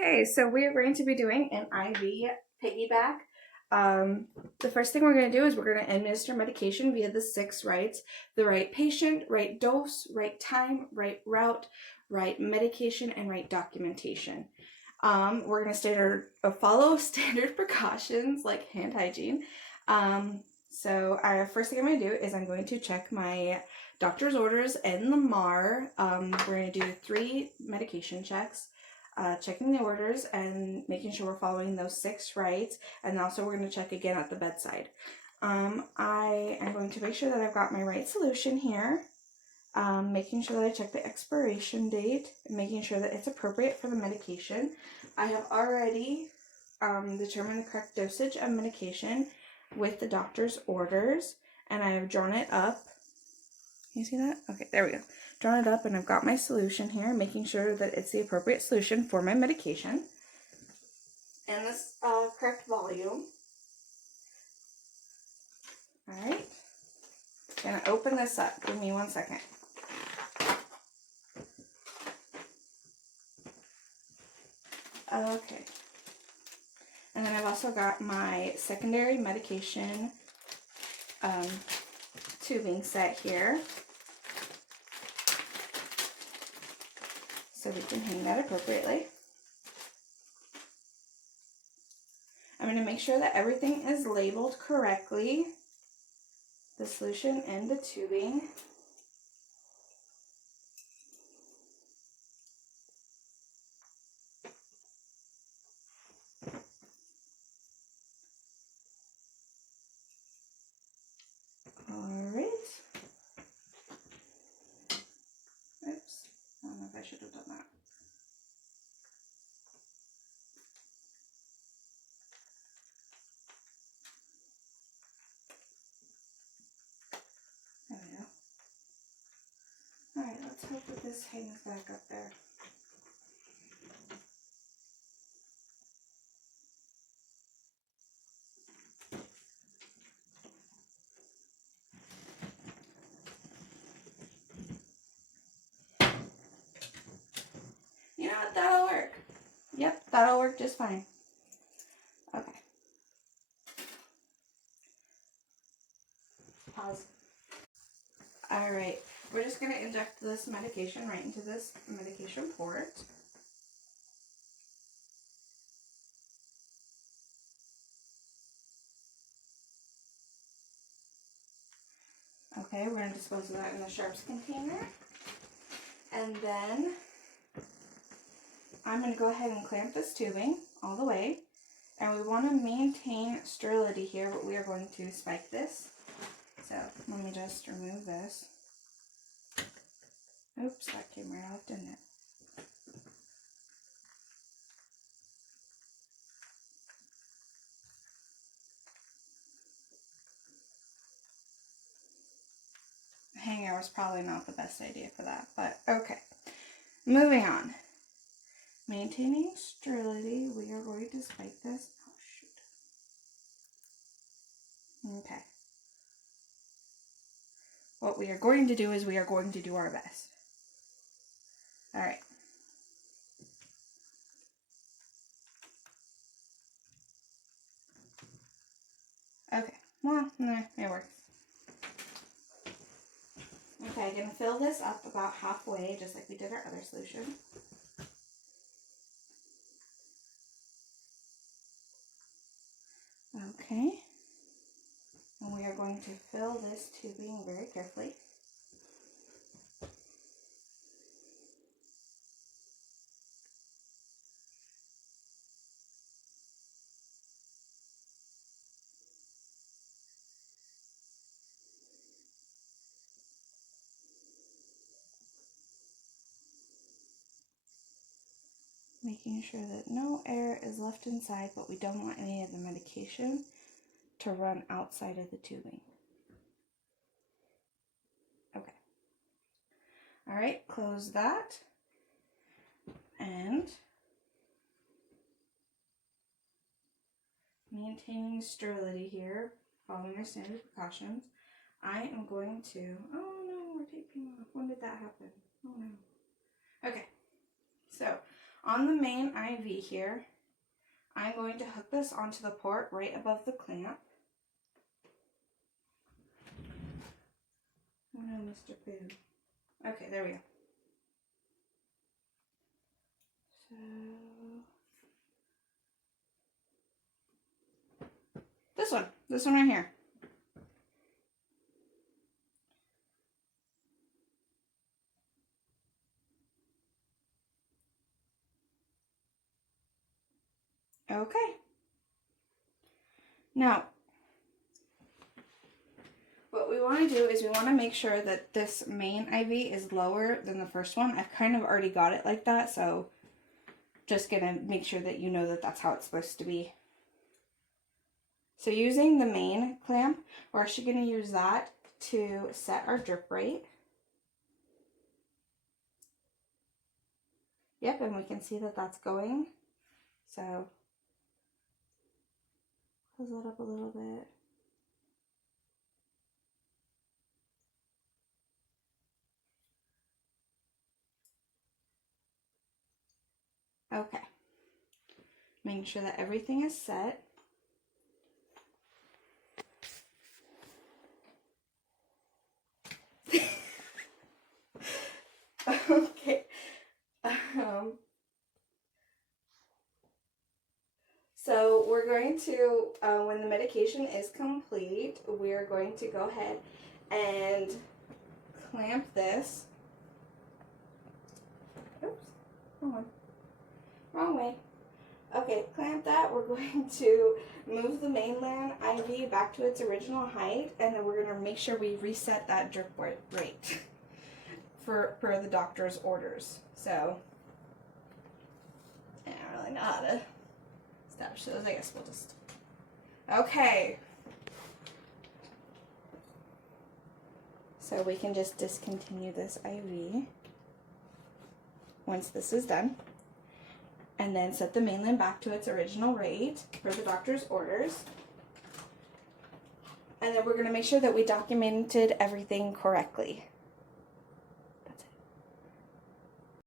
Okay, so we are going to be doing an IV piggyback. The first thing we're going to do is we're going to administer medication via the 6 rights: the right patient, right dose, right time, right route, right medication, and right documentation. We're going to follow standard precautions like hand hygiene. First thing I'm going to do is I'm going to check my doctor's orders and the MAR. We're going to do 3 medication checks. Checking the orders and making sure we're following those 6 rights, and also we're going to check again at the bedside. I am going to make sure that I've got my right solution here, making sure that I check the expiration date, and making sure that it's appropriate for the medication. I have already determined the correct dosage of medication with the doctor's orders, and I have drawn it up. Can you see that? Okay, there we go. Drawn it up, and I've got my solution here, making sure that it's the appropriate solution for my medication and this correct volume. Alright, gonna open this up. Give me 1 second. Okay, and then I've also got my secondary medication tubing set here, so we can hang that appropriately. I'm going to make sure that everything is labeled correctly, the solution and the tubing. Alright. Oops, I don't know if I should have done that. There we go. Alright, let's hope that this hangs back up there. You know what, that'll work. Yep, that'll work just fine. Okay. Pause. Alright, we're just going to inject this medication right into this medication port. Okay, we're going to dispose of that in the sharps container. And then I'm going to go ahead and clamp this tubing all the way. And we want to maintain sterility here, but we are going to spike this. So let me just remove this. Oops, that came right off, didn't it? Hanger was probably not the best idea for that, but okay. Moving on. Maintaining sterility, we are going to spike this. Oh, shoot. Okay. What we are going to do is we are going to do our best. Alright. Okay. Well, it works. Okay, I'm going to fill this up about halfway, just like we did our other solution. Okay. And we are going to fill this tubing very carefully. Making sure that no air is left inside, but we don't want any of the medication to run outside of the tubing. Okay. Alright, close that. And maintaining sterility here, following our standard precautions, I am going to, oh no, we're taping off. When did that happen? Oh no. Okay, so On the main IV here, I'm going to hook this onto the port right above the clamp. Oh no, Mr. Boo. Okay, there we go. So this one right here. Okay. Now, what we want to do is we want to make sure that this main IV is lower than the first one. I've kind of already got it like that, so just going to make sure that you know that that's how it's supposed to be. So using the main clamp, we're actually going to use that to set our drip rate. Yep, and we can see that that's going. So close that up a little bit. Okay. Making sure that everything is set. Okay. So we're going to, when the medication is complete, we're going to go ahead and clamp this. Oops, wrong way. Okay, clamp that. We're going to move the mainland IV back to its original height, and then we're going to make sure we reset that drip rate per the doctor's orders. So, I don't really know how to establish those. I guess we'll just... Okay. So we can just discontinue this IV once this is done. And then set the mainland back to its original rate for the doctor's orders. And then we're going to make sure that we documented everything correctly.